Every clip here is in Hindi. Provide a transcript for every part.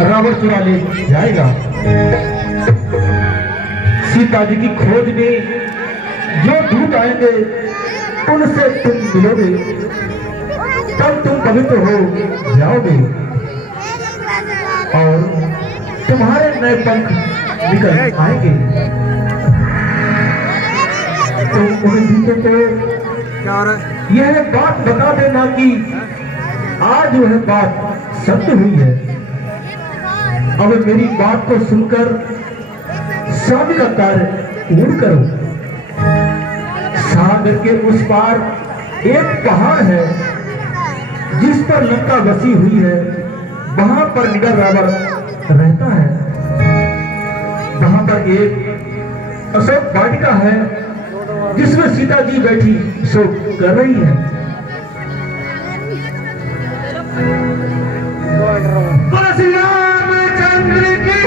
रावण चुरा ले जाएगा। सीता जी की खोज में जो दूत आएंगे उनसे तुम मिलोगे, तब तुम पवित्र हो जाओगे और तुम्हारे नए पंख निकल आएंगे। तुम उन दूतों को यह बात बता देना कि आज वह बात सत्य हुई है। अब मेरी बात को सुनकर स्वामी का कार्य पूर्ण करो। सागर के उस पार एक पहाड़ है जिस पर लंका बसी हुई है। वहां पर निडर रावण रहता है। वहां पर एक अशोक वाटिका है जिसमें सीता जी बैठी शोक कर रही है। श्री रामचंद्र की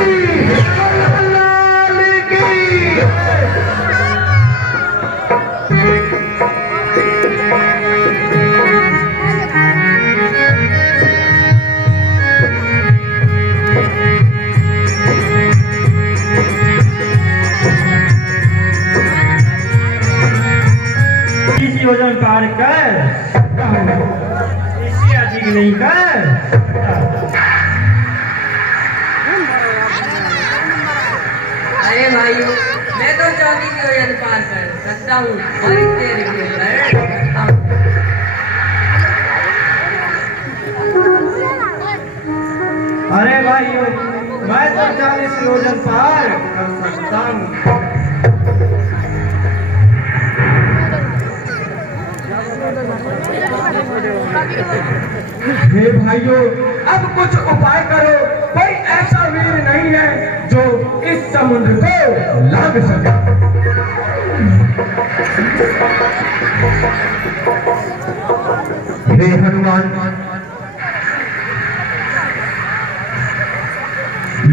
योजन कार्य कर अधिक नहीं कर। अरे भाइयों, मैं तो 24 योजन पार कर सकता हूँ और इतने रिव्यू कर सकता हूँ। अरे भाइयों, मैं तो 40 योजन पार कर सकता हूँ। हे भाइयों, अब कुछ उपाय करो। कोई ऐसा वीर नहीं है जो इस समुद्र को लांघ सके। हे हनुमान,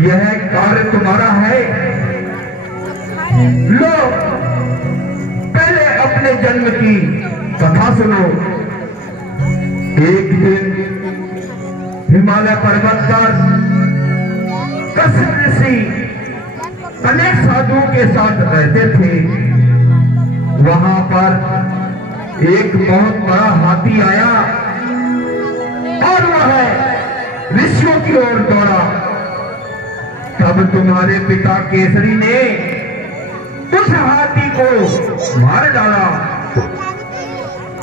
यह कार्य तुम्हारा है। लो, पहले अपने जन्म की कथा सुनो। एक दिन हिमालय पर्वत पर कश्यप ऋषि अनेक साधुओं के साथ रहते थे। वहां पर एक बहुत बड़ा हाथी आया और वह ऋषियों की ओर दौड़ा। तब तुम्हारे पिता केसरी ने उस हाथी को मार डाला।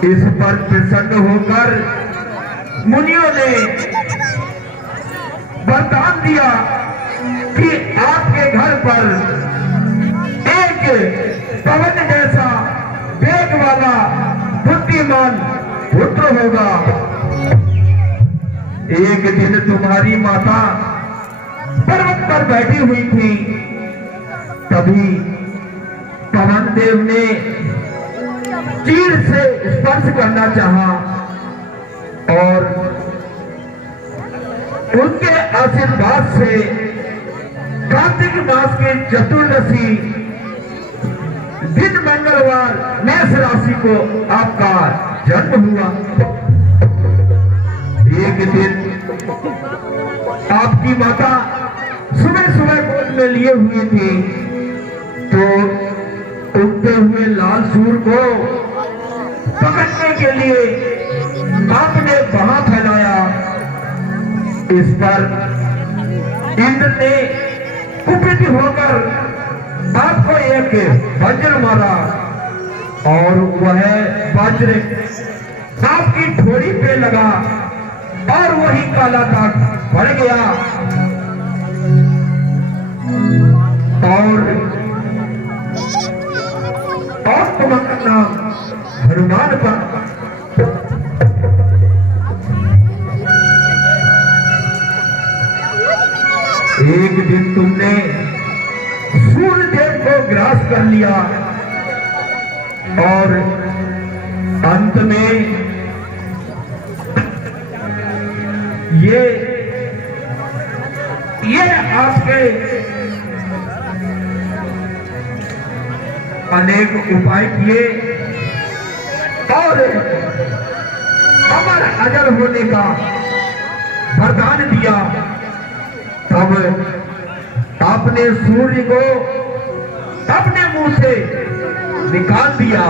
इस पर प्रसन्न होकर मुनियों ने वरदान दिया कि आपके घर पर एक पवन जैसा वेग वाला बुद्धिमान पुत्र होगा। एक दिन तुम्हारी माता पर्वत पर बैठी हुई थी, तभी पवन देव ने तीर से स्पर्श करना चाहा और उनके आशीर्वाद से कार्तिक मास के चतुर्दशी दिन मंगलवार मेष राशि को आपका जन्म हुआ। एक दिन आपकी माता सुबह सुबह गोद में लिए हुई थी, तो उगते हुए लाल सूर्य को पकड़ने के लिए आपने वहां फैलाया। इस पर इंद्र ने कुपित होकर आपको एक वज्र मारा और वह वज्र आपकी ठोड़ी पे लगा और वही काला दाग पड़ गया और तुम्हारा नाम हनुमान पर। एक दिन तुमने सूर्य देव को ग्रास कर लिया और अंत में ये आपके अनेक उपाय किए और अमर अजर होने का वरदान दिया। तब आपने सूर्य को अपने मुंह से निकाल दिया।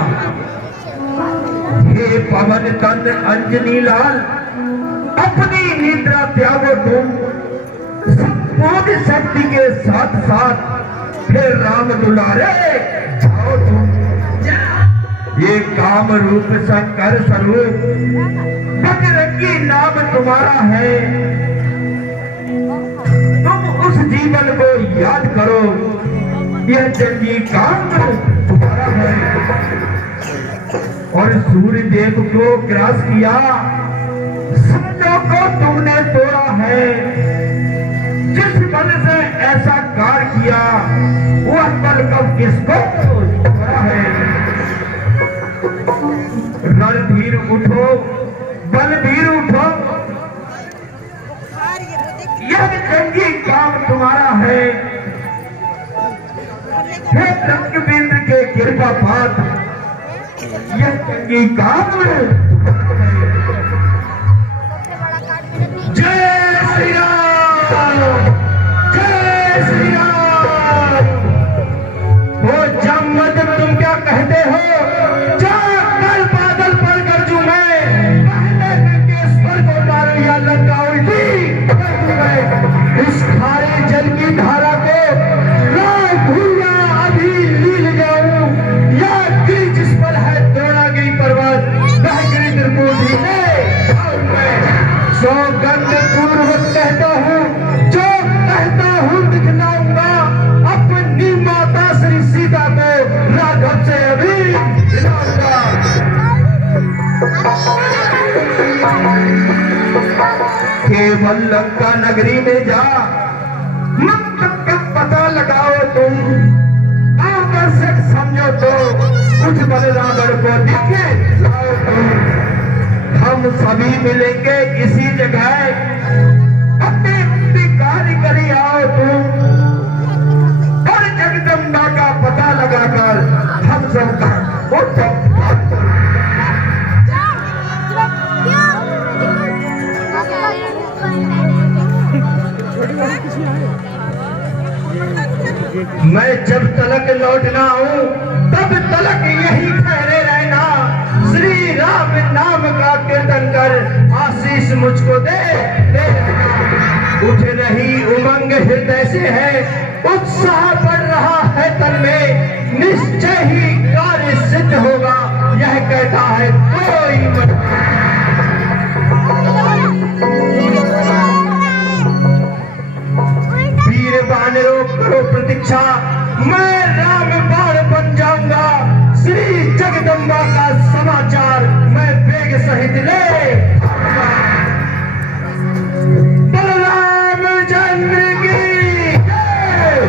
हे पवन तन अंजनी लाल, अपनी निद्रा त्यागो तुम, संपूर्ण शक्ति के साथ साथ फिर राम दुलारे जाओ तुम। ये काम रूप शंकर स्वरूप बजरंगी नाम तुम्हारा है। तुम उस जीवन को याद करो, यह जंगी काम तुम्हारा है। और सूर्य देव को ग्रास किया, सपनों को तुमने तोड़ा है। जिस बल से ऐसा कार्य किया, वह बल कब किसको तोड़ा है। रणधीर उठो, बलवीर उठो, यह जंगी काम तुम्हारा है। हे रंगबिंद के कृपा पात्र, यह जंगी काम जय श्री राम, जय श्री राम। वो जमद तुम क्या कहते हो, जो कल बादल पर गरजू मैं, पहले लंकेश्वर को मारो या लंका उल्टी कर दूं मैं। इस खारे जल की धारा को राम भूया अभी लील जाऊं, या गिर जिस पर है तोड़ा गई पर्वत, वह गिरी त्रिपुटी ले आऊं मैं। सौगंध पूर्वक कहता हूँ, जो कहता हूँ दिखलाऊंगा अपनी माता श्री सीता को राघव से अभी मिलाऊंगा। केवल लंका नगरी में जा, मंत्र का पता लगाओ तुम, आवश्यक समझो तो कुछ बल रावण को दिखे लाओ तुम। हम सभी मिलेंगे इसी जगह, अपने कार्य करी आओ तुम। और जगदम्बा का पता लगाकर हम सबका मैं जब तलक लौटना हूँ, तब तलक यही ठहरे रहना। श्री राम नाम का कीर्तन कर आशीष मुझको दे उठ रही उमंग हृदय से है, उत्साह बढ़ रहा है तन में, निश्चय ही कार्य सिद्ध होगा, यह कहता है कोई मत। वीर वानरों करो प्रतीक्षा, मैं राम बाण बन जाऊंगा। श्री जगदम्बा का समाचार मैं वेग सहित ले बलराम चंद्र की जय।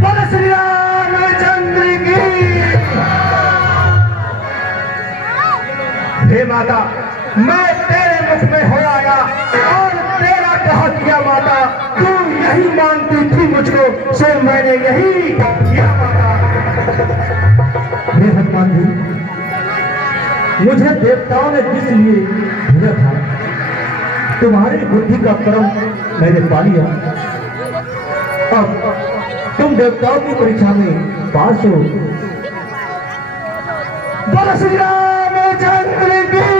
बोल श्री रामचंद्र की। हे माता, मैं तेरे मुख में हो आया और तेरा कहा किया माता। तू यही मानती थी मुझको, सो मैंने यही किया माता। हे हनुमान जी, मुझे देवताओं ने किस लिए भेजा था, तुम्हारी बुद्धि का कर्म मैंने पा लिया। अब तुम देवताओं की परीक्षा में पास हो। बोलो श्री रामचंद्र की।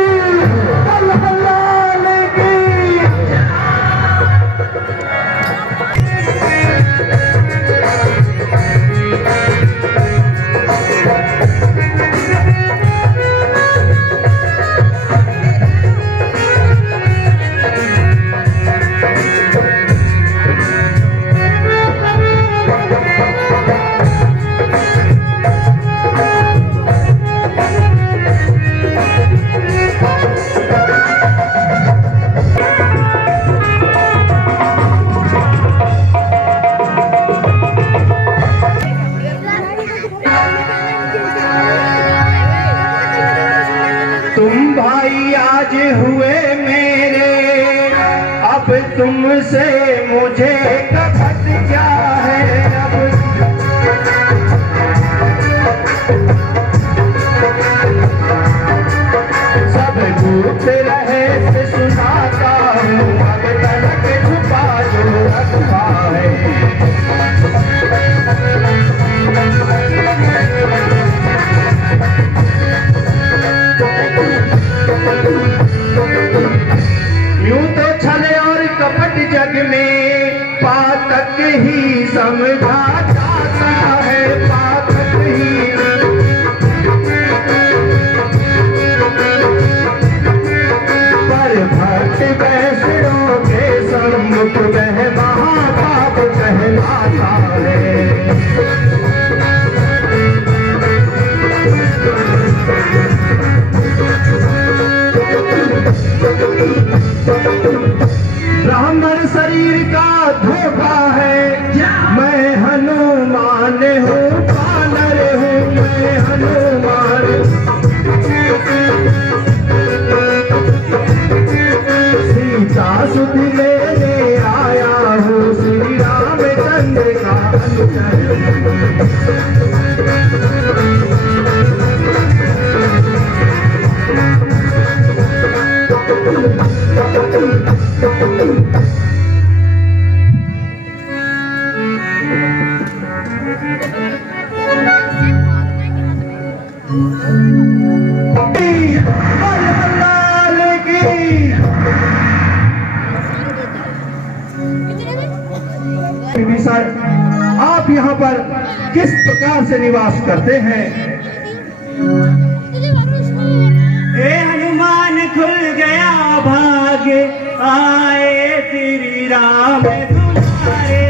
तुमसे मुझे कपट क्या है, अब सब झूठ रहे से सुनाता हूँ, अब तलक छुपा जो रखा है। यूं तो छले और कपट जग में पातक ही समझा जाता है, पातक ही। पर भक्त वैष्णव के सम्मुख वह महापाप कहलाता है। ब्राह्मण शरीर का धोखा है, मैं हनुमान हूँ, बानर हूँ, मैं हनुमान। सीता सुध लेने आया हूँ, श्री रामचंद्र का अनुचर। सर, आप यहाँ पर किस प्रकार से निवास करते हैं? हे हनुमान खुल गया भाग्य, आए श्री राम तुम्हारे।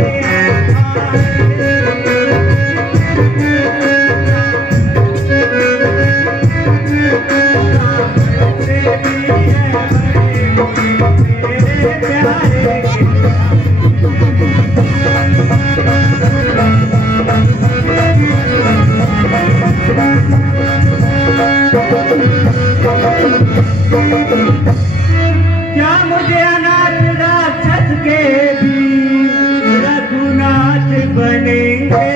क्या मुझे अनाथ राक्षस के भी रघुनाथ बनेंगे?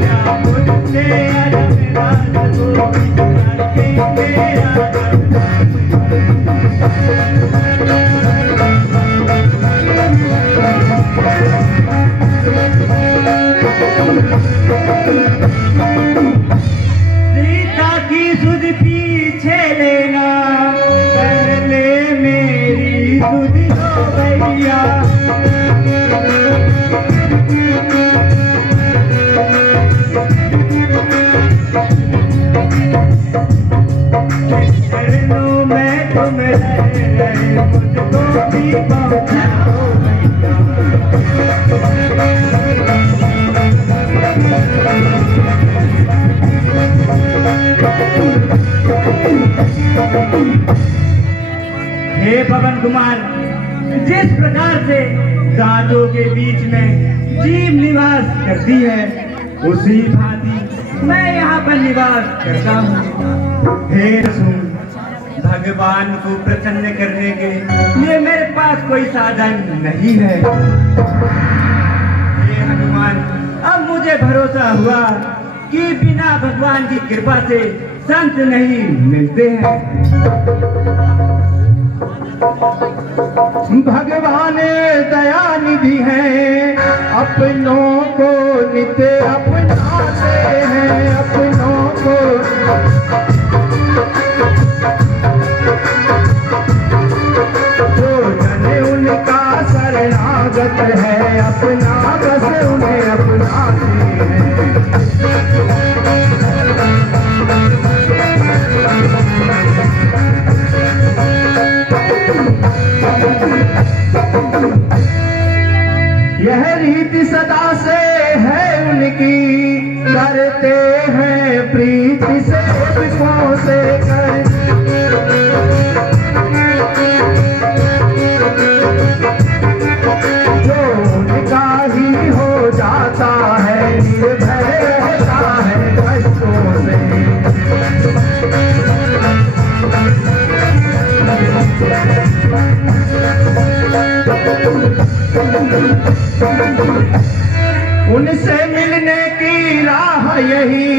क्या मुझसे अरविंद को रखेंगे? सीता की सुध पीछे लेना, पहले मेरी सुध लो भैया। चरणों में तुम रहे, मुझको भी पहुँचाओ भैया। हे पवन कुमार, जिस प्रकार से दांतों के बीच में जीव निवास करती है, उसी भांति मैं यहाँ पर निवास करता हूँ। हे सुन, भगवान को प्रसन्न करने के लिए मेरे पास कोई साधन नहीं है। हे हनुमान, अब मुझे भरोसा हुआ कि बिना भगवान की कृपा से संत नहीं मिलते हैं। भगवान दया निधि है, अपनों को नित्य अपनाते हैं, अपनों को। जो जन उनका शरणागत है, अपना बस उन्हें अपनाते हैं। यह रीति सदा से है उनकी, करते हैं प्रीति से विषयों से कर। जो उनका ही हो जाता है, निर्भय रहता है कष्टों से। उनसे मिलने की राह यही,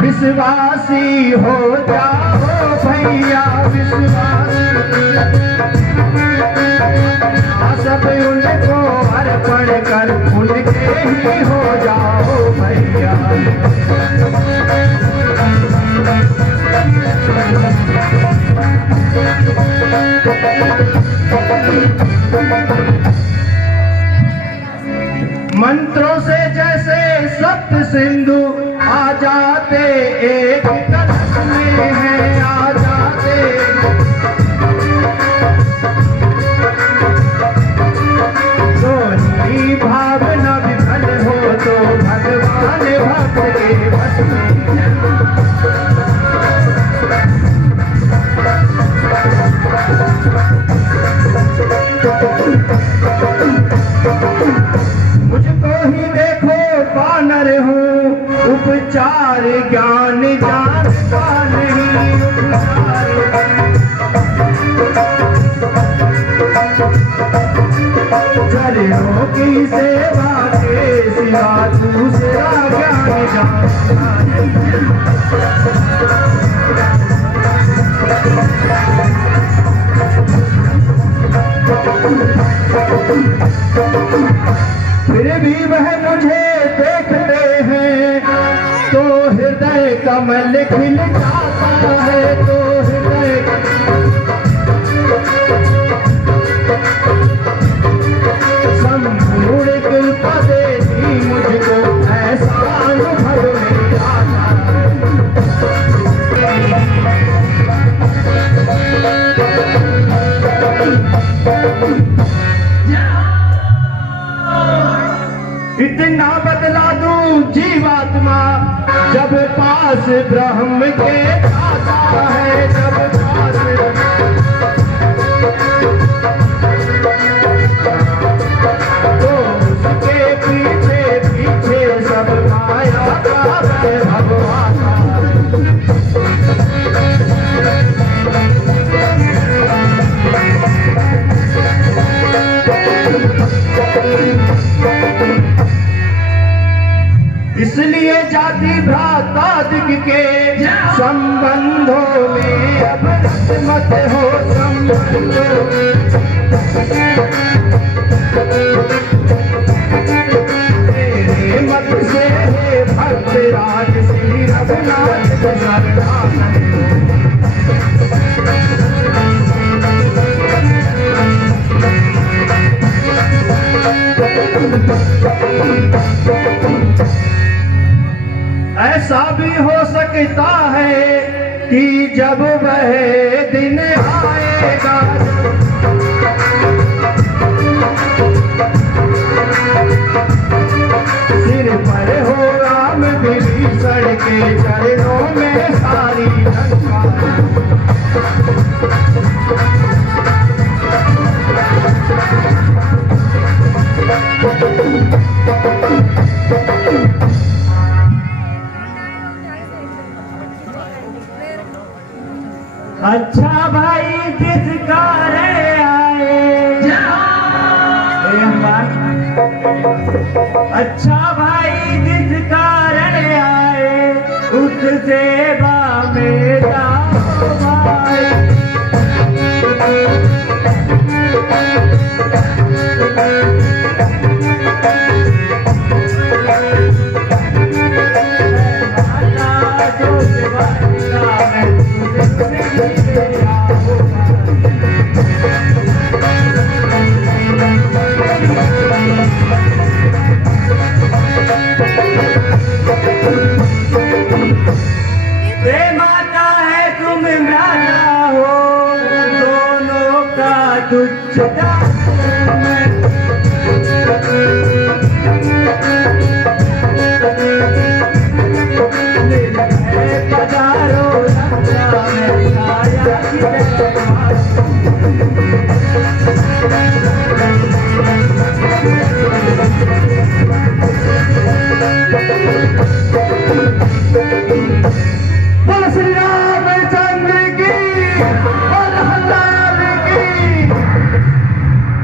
विश्वासी हो जाओ भैया विश्वासी। सब उनको अर्पण कर उनके ही हो जाओ भैया। मंत्रों से जैसे सप्त सिंधु आ जाते एक कलश में है आ जाते। सोनी भावना विफल हो तो भगवान भक्त के वश में। मुझको ही देखो वानर हूँ, उपचार ज्ञान जानता नहीं उपचार। चरणों की सेवा के सिवा दूसरा ज्ञान जानता नहीं। फिर भी वह मुझे देखते हैं तो हृदय कमल खिल जाता है, तो हृदय संपूर्ण कृपा देती मुझको ऐसा अनुभव में आता है। इतना बदला दूं जीवात्मा जब पास ब्रह्म के आता है, जब पास तो उसके पीछे पीछे सब माया का वैभव आता है। इसलिए जाति भ्रातादिक के संबंधों में अब रत मत हो संबंधों। तेरे मत से हे भक्त राज श्री रघुनाथ शरणागत ऐसा भी हो सकता है कि जब वह दिन आएगा, सिर पर हो राम विभीषण के चरणों में सारी लंका। अच्छा भाई किस कारण आए, अच्छा भाई जिस कारण आए उस सेवा में जाओ भाई। तुझदा बोलो श्री राम।